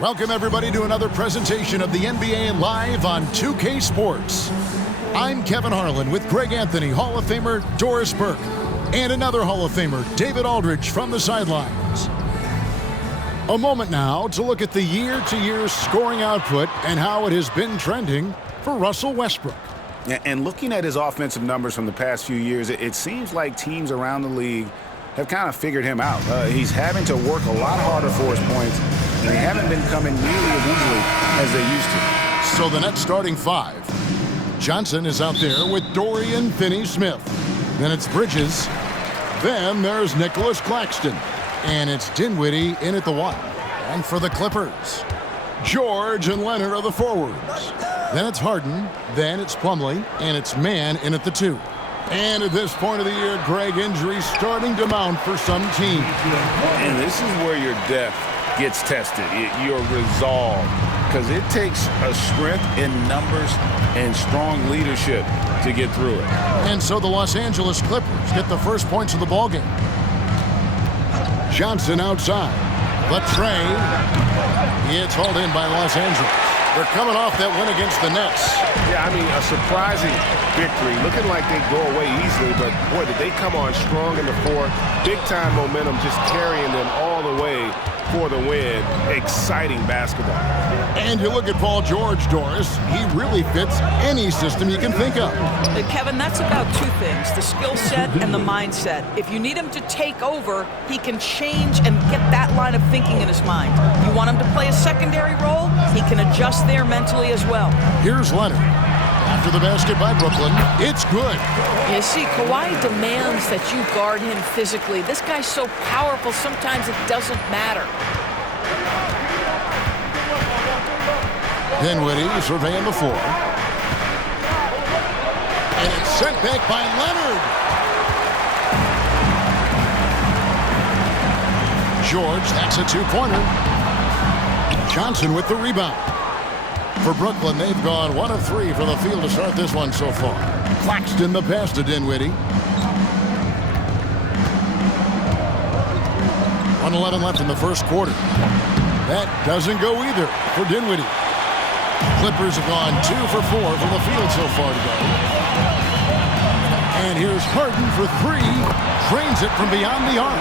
Welcome, everybody, to another presentation of the NBA Live on 2K Sports. I'm Kevin Harlan with Greg Anthony, Hall of Famer Doris Burke, and another Hall of Famer, David Aldridge, from the sidelines. A moment now to look at the year-to-year scoring output and how it has been trending for Russell Westbrook. And looking at his offensive numbers from the past few years, it seems like teams around the league have kind of figured him out. He's having to work a lot harder for his points, and they haven't been coming nearly as easily as they used to. So the Nets starting five. Johnson is out there with Dorian Finney-Smith. Then it's Bridges. Then there's Nicholas Claxton. And it's Dinwiddie in at the one. And for the Clippers, George and Leonard are the forwards. Then it's Harden. Then it's Plumlee. And it's Mann in at the two. And at this point of the year, Greg, injuries starting to mount for some teams. And this is where your depth gets tested, your resolve. Because it takes a strength in numbers and strong leadership to get through it. And so the Los Angeles Clippers get the first points of the ballgame. Johnson outside. Latrey. It's hauled in by Los Angeles. They're coming off that win against the Nets. Yeah, I mean, a surprising victory. Looking like they go away easily, but boy, did they come on strong in the fourth. Big-time momentum just carrying them all the way for the win. Exciting basketball. And you look at Paul George, Doris. He really fits any system you can think of. Kevin, that's about two things, the skill set and the mindset. If you need him to take over, he can change and get that line of thinking in his mind. You want him to play a secondary role, he can adjust there mentally as well. Here's Leonard. After the basket by Brooklyn, it's good. You see, Kawhi demands that you guard him physically. This guy's so powerful, sometimes it doesn't matter. Dinwiddie surveying the floor. And it's sent back by Leonard. George, that's a two-pointer. Johnson with the rebound. For Brooklyn, they've gone 1 of 3 from the field to start this one so far. Claxton the pass to Dinwiddie. 1:11 left in the first quarter. That doesn't go either for Dinwiddie. Clippers have gone 2 for 4 from the field so far today. And here's Harden for 3. Drains it from beyond the arc.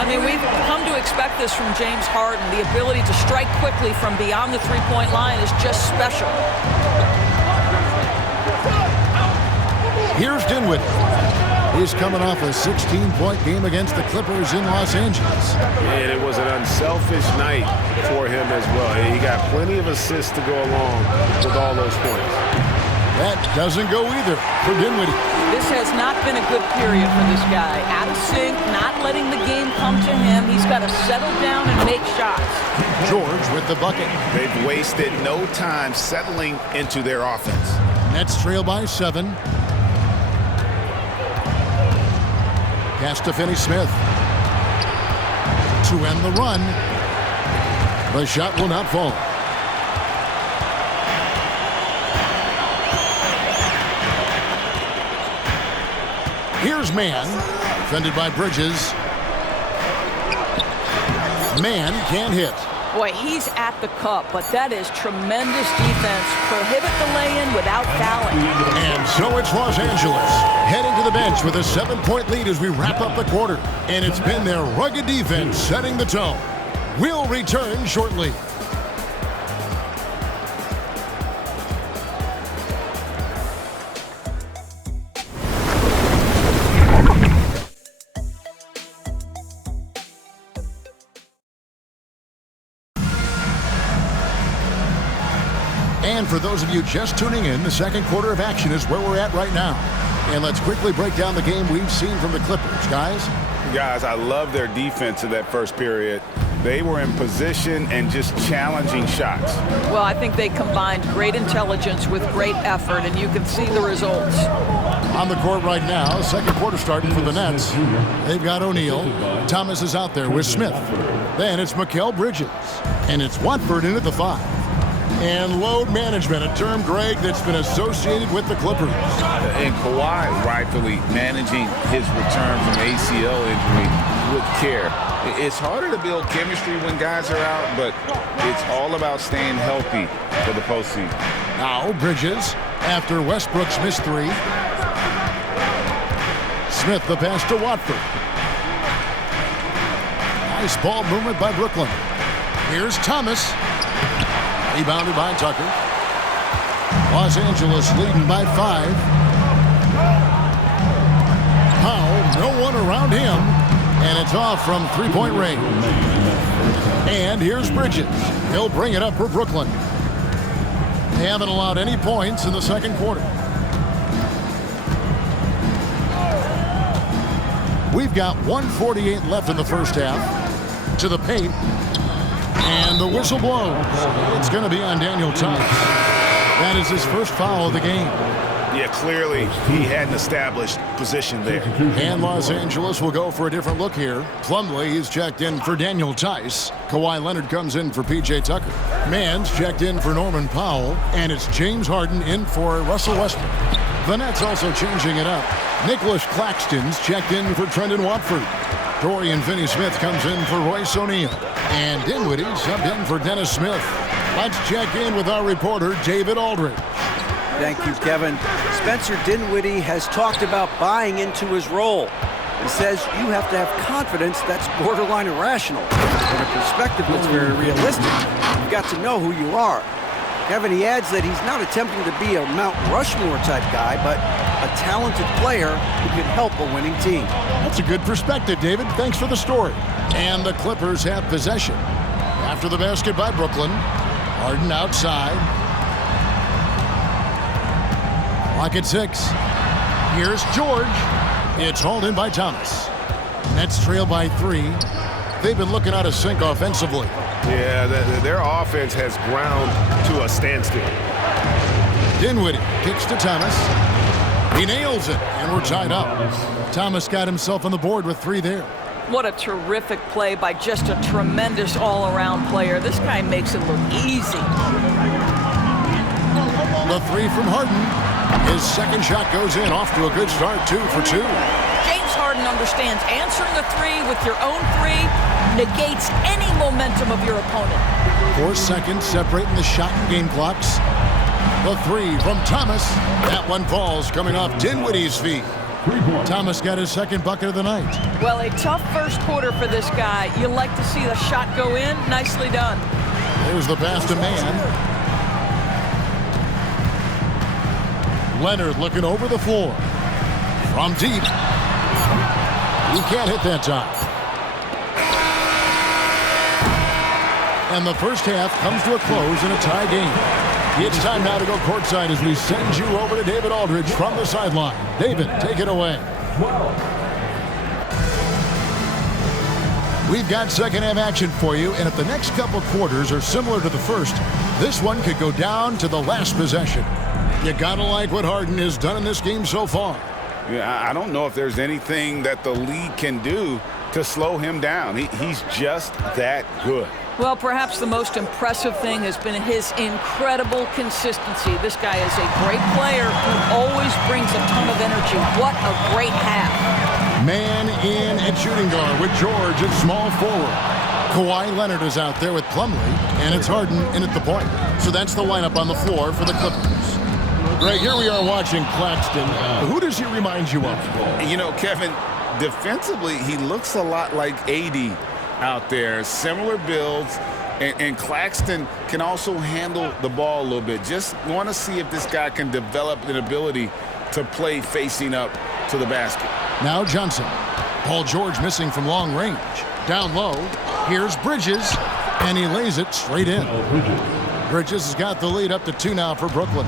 I mean, we've come to expect this from James Harden. The ability to strike quickly from beyond the three-point line is just special. Here's Dinwiddie. He's coming off a 16-point game against the Clippers in Los Angeles. And it was an unselfish night for him as well. He got plenty of assists to go along with all those points. That doesn't go either for Dinwiddie. This has not been a good period for this guy. Out of sync, not letting the game come to him. He's got to settle down and make shots. George with the bucket. They've wasted no time settling into their offense. Nets trail by 7. Pass to Finney-Smith. To end the run. The shot will not fall. Here's Mann, defended by Bridges. Mann can't hit. Boy, he's at the cup, but that is tremendous defense. Prohibit the lay-in without fouling. And so it's Los Angeles heading to the bench with a 7-point lead as we wrap up the quarter. And it's been their rugged defense setting the tone. We'll return shortly. And for those of you just tuning in, the second quarter of action is where we're at right now. And let's quickly break down the game we've seen from the Clippers, guys. Guys, I love their defense in that first period. They were in position and just challenging shots. Well, I think they combined great intelligence with great effort, and you can see the results. On the court right now, second quarter starting for the Nets. They've got O'Neal. Thomas is out there with Smith. Then it's Mikal Bridges. And it's Watford in at the 5. And load management, a term, Greg, that's been associated with the Clippers. And Kawhi rightfully managing his return from ACL injury with care. It's harder to build chemistry when guys are out, but it's all about staying healthy for the postseason. Now Bridges, after Westbrook's missed three. Smith the pass to Watford. Nice ball movement by Brooklyn. Here's Thomas. Rebounded by Tucker. Los Angeles leading by 5. Powell, no one around him, and it's off from three-point range. And here's Bridges. He'll bring it up for Brooklyn. They haven't allowed any points in the second quarter. We've got 1:48 left in the first half. To the paint. And the whistle blows. It's going to be on Daniel Tice. That is his first foul of the game. Yeah, clearly he had an established position there. And Los Angeles will go for a different look here. Plumlee is checked in for Daniel Tice. Kawhi Leonard comes in for P.J. Tucker. Mann's checked in for Norman Powell. And it's James Harden in for Russell Westbrook. The Nets also changing it up. Nicholas Claxton's checked in for Trendon Watford. Dorian Finney-Smith comes in for Royce O'Neal. And Dinwiddie subbed in for Dennis Smith. Let's check in with our reporter, David Aldridge. Thank you, Kevin. Spencer Dinwiddie has talked about buying into his role. He says you have to have confidence that's borderline irrational. From a perspective that's very realistic, you've got to know who you are. Kevin, he adds that he's not attempting to be a Mount Rushmore type guy, but a talented player who can help a winning team. That's a good perspective, David. Thanks for the story. And the Clippers have possession. After the basket by Brooklyn. Harden outside. Clock at 6. Here's George. It's hauled in by Thomas. Nets trail by 3. They've been looking out of sync offensively. Yeah, their offense has ground to a standstill. Dinwiddie kicks to Thomas. He nails it, and we're tied up. Thomas got himself on the board with 3 there. What a terrific play by just a tremendous all-around player. This guy makes it look easy. The 3 from Harden. His second shot goes in, off to a good start, 2 for 2. James Harden understands answering a 3 with your own 3 negates any momentum of your opponent. 4 seconds separating the shot and game clocks. The 3 from Thomas. That one falls, coming off Dinwiddie's feet. Thomas got his second bucket of the night. Well, a tough first quarter for this guy. You like to see the shot go in. Nicely done. There's the pass to Mann. Leonard looking over the floor. From deep. He can't hit that time. And the first half comes to a close in a tie game. It's time now to go courtside as we send you over to David Aldridge from the sideline. David, take it away. We've got second half action for you, and if the next couple quarters are similar to the first, this one could go down to the last possession. You gotta like what Harden has done in this game so far. Yeah, I don't know if there's anything that the league can do to slow him down. He's just that good. Well, perhaps the most impressive thing has been his incredible consistency. This guy is a great player who always brings a ton of energy. What a great half. Man in at shooting guard with George at small forward. Kawhi Leonard is out there with Plumlee, and it's Harden in at the point. So that's the lineup on the floor for the Clippers. Greg, here we are watching Claxton. Who does he remind you of? You know, Kevin, defensively, he looks a lot like AD out there. Similar builds, and Claxton can also handle the ball a little bit. Just want to see if this guy can develop an ability to play facing up to the basket. Now Johnson. Paul George missing from long range. Down low. Here's Bridges, and he lays it straight in. Bridges has got the lead up to 2 now for Brooklyn.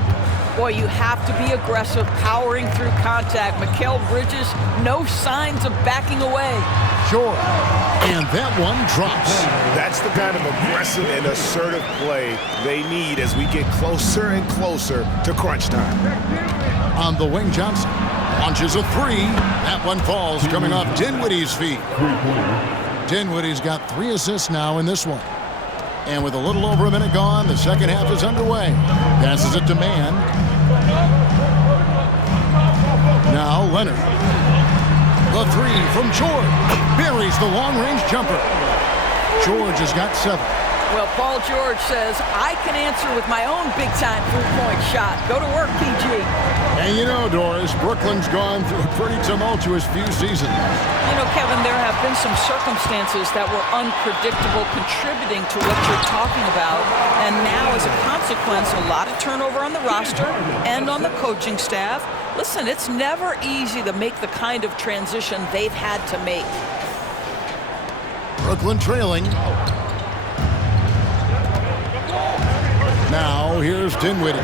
Boy, you have to be aggressive, powering through contact. Mikal Bridges, no signs of backing away. Sure. And that one drops. That's the kind of aggressive and assertive play they need as we get closer and closer to crunch time. On the wing, Johnson launches a 3. That one falls, coming off Dinwiddie's feet. Dinwiddie's got 3 assists now in this one. And with a little over a minute gone, the second half is underway. Passes it to Mann. Now Leonard. The three from George. Buries the long-range jumper. George has got 7. Well, Paul George says, I can answer with my own big-time three-point shot. Go to work, PG. And you know, Doris, Brooklyn's gone through a pretty tumultuous few seasons. You know, Kevin, there have been some circumstances that were unpredictable contributing to what you're talking about. And now, as a consequence, a lot of turnover on the roster and on the coaching staff. Listen, it's never easy to make the kind of transition they've had to make. Brooklyn trailing. Now, here's Dinwiddie.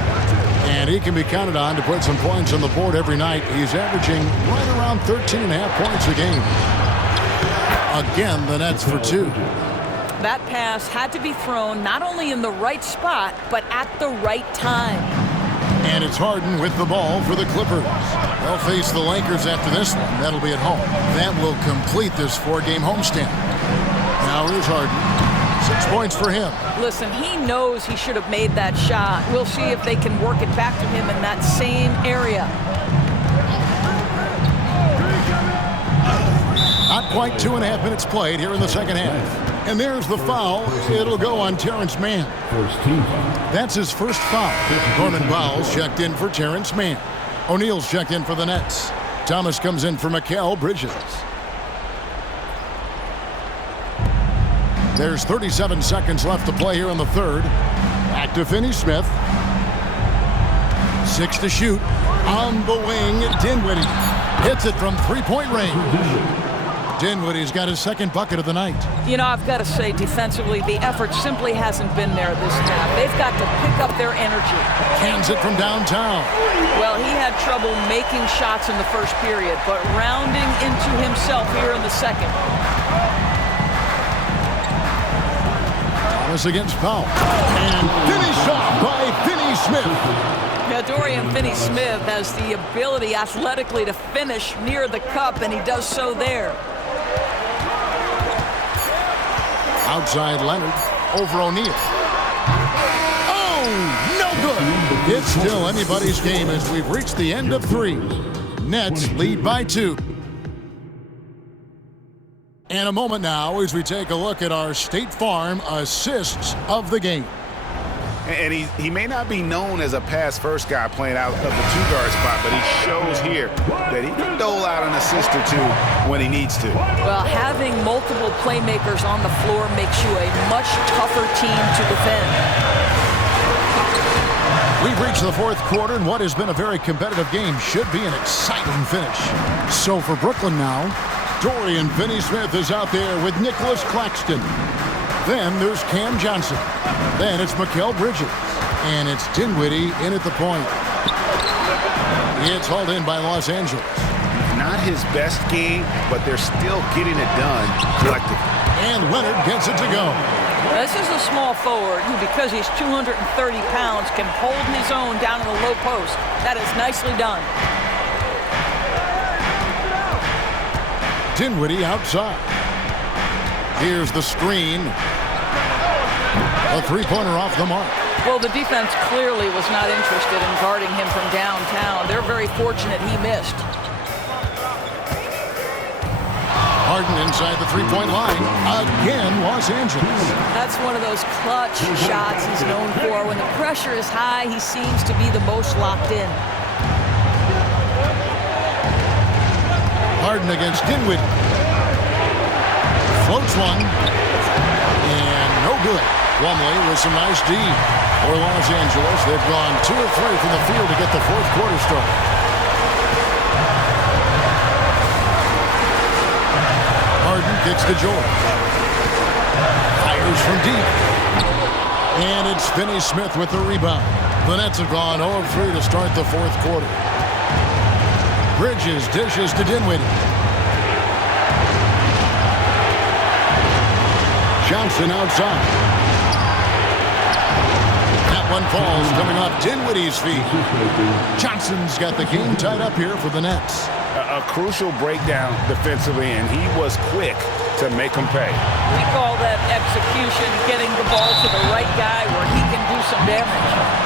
And he can be counted on to put some points on the board every night. He's averaging right around 13.5 points a game. Again, the Nets for 2. That pass had to be thrown not only in the right spot, but at the right time. And it's Harden with the ball for the Clippers. They'll face the Lakers after this one. That'll be at home. That will complete this 4-game homestand. Now here's Harden. 6 points for him. Listen, he knows he should have made that shot. We'll see if they can work it back to him in that same area. Not quite 2.5 minutes played here in the second half. And there's the foul. It'll go on Terrence Mann. That's his first foul. Norman Powell's checked in for Terrence Mann. O'Neal's checked in for the Nets. Thomas comes in for Mikal Bridges. There's 37 seconds left to play here in the third. Back to Finney-Smith. 6 to shoot. On the wing, Dinwiddie hits it from three-point range. Dinwiddie's got his second bucket of the night. You know, I've got to say, defensively, the effort simply hasn't been there this half. They've got to pick up their energy. Cans it from downtown. Well, he had trouble making shots in the first period, but rounding into himself here in the second. Thomas against Powell. And finished off by Finney-Smith. Yeah, Dorian Finney-Smith has the ability athletically to finish near the cup, and he does so there. Outside Leonard, over O'Neal. Oh, no good. It's still anybody's game as we've reached the end of 3. Nets lead by 2. And a moment now as we take a look at our State Farm assists of the game. And he may not be known as a pass-first guy playing out of the two-guard spot, but he shows here that he can dole out an assist or 2 when he needs to. Well, having multiple playmakers on the floor makes you a much tougher team to defend. We've reached the fourth quarter, and what has been a very competitive game should be an exciting finish. So for Brooklyn now, Dorian Finney-Smith is out there with Nicholas Claxton. Then there's Cam Johnson. Then it's Mikal Bridges. And it's Dinwiddie in at the point. It's hauled in by Los Angeles. Not his best game, but they're still getting it done collectively. And Leonard gets it to go. This is a small forward who, because he's 230 pounds, can hold his own down in the low post. That is nicely done. Dinwiddie outside. Here's the screen. A three-pointer off the mark. Well, the defense clearly was not interested in guarding him from downtown. They're very fortunate he missed. Harden inside the three-point line. Again, Los Angeles. That's one of those clutch shots he's known for. When the pressure is high, he seems to be the most locked in. Harden against Dinwiddie. Floats one. And no good. Plumlee with some nice D for Los Angeles. They've gone 2 of 3 from the field to get the fourth quarter started. Harden gets to George. Fires from deep. And it's Finney-Smith with the rebound. The Nets have gone 0 of 3 to start the fourth quarter. Bridges dishes to Dinwiddie. Johnson outside. That one falls coming off Dinwiddie's feet. Johnson's got the game tied up here for the Nets. A crucial breakdown defensively, and he was quick to make him pay. We call that execution, getting the ball to the right guy where he can do some damage.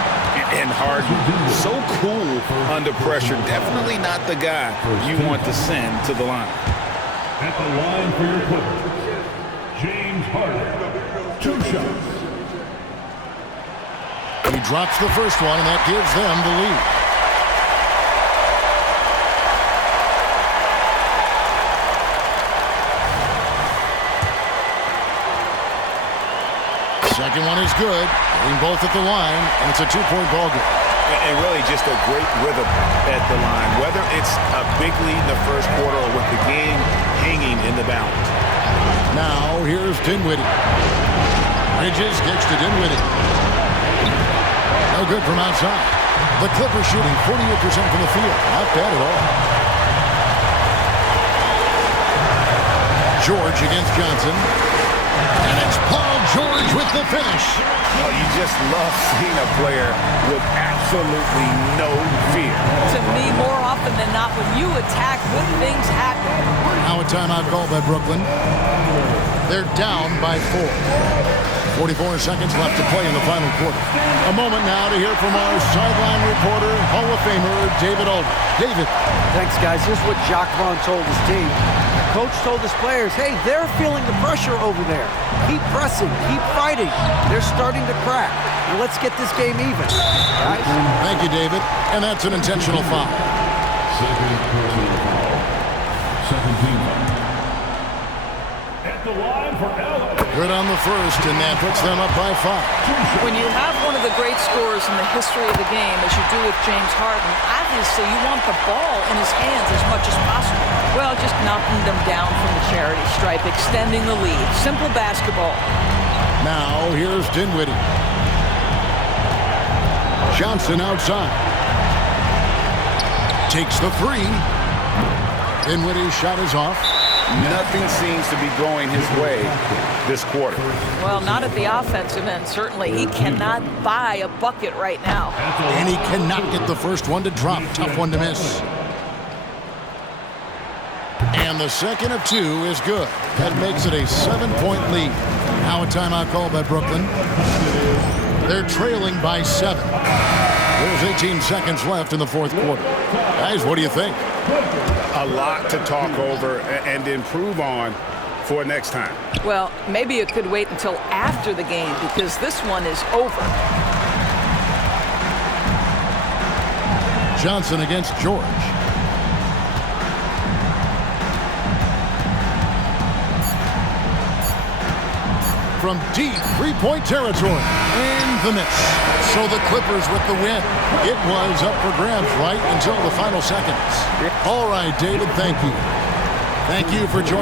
And Harden, so cool under pressure. Definitely not the guy you want to send to the line. At the line for your Clippers, James Harden, 2 shots. He drops the first one, and that gives them the lead. Second one is good. Getting both at the line, and it's a 2-point ball game. And really just a great rhythm at the line, whether it's a big lead in the first quarter or with the game hanging in the balance. Now, here's Dinwiddie. Bridges gets to Dinwiddie. No good from outside. The Clippers shooting 48% from the field. Not bad at all. George against Johnson. And it's Paul George with the finish. Oh, you just love seeing a player with absolutely no fear. To me, more often than not, when you attack, good things happen. Now a timeout called by Brooklyn. They're down by 4. 44 seconds left to play in the final quarter. A moment now to hear from our sideline reporter, Hall of Famer David Aldridge. David. Thanks, guys. Here's what Jacques Vaughn told his team. Coach told his players, hey, they're feeling the pressure over there. Keep pressing, keep fighting. They're starting to crack. Now let's get this game even. Guys? Thank you, David. And that's an intentional foul. Second personal foul. 17. At the line for LA. Good on the first, and that puts them up by 5. When you have one of the great scorers in the history of the game, as you do with James Harden, obviously you want the ball in his hands as much as possible. Well, just knocking them down from the charity stripe, extending the lead. Simple basketball. Now, here's Dinwiddie. Johnson outside. Takes the 3. Dinwiddie's shot is off. Nothing seems to be going his way this quarter. Well, not at the offensive end, certainly. He cannot buy a bucket right now. And he cannot get the first one to drop. Tough one to miss. And the second of 2 is good. That makes it a 7-point lead. Now a timeout called by Brooklyn. They're trailing by 7. There's 18 seconds left in the fourth quarter. Guys, what do you think? A lot to talk over and improve on for next time. Well, maybe it could wait until after the game because this one is over. Johnson against George. From deep 3-point territory. And the miss. So the Clippers with the win. It was up for grabs right until the final seconds. All right, David, thank you. Thank you for joining.